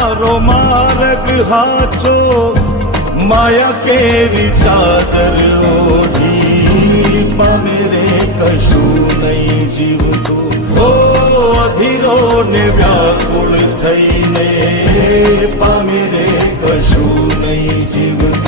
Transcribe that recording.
તારો માર્ગ હાચો માયા કેરી ચાદર ઓઢી પામે રે કશું નહીં જીવતો હો અધીરો ને વ્યાકુળ થઈને પામે રે કશું નહીં જીવતો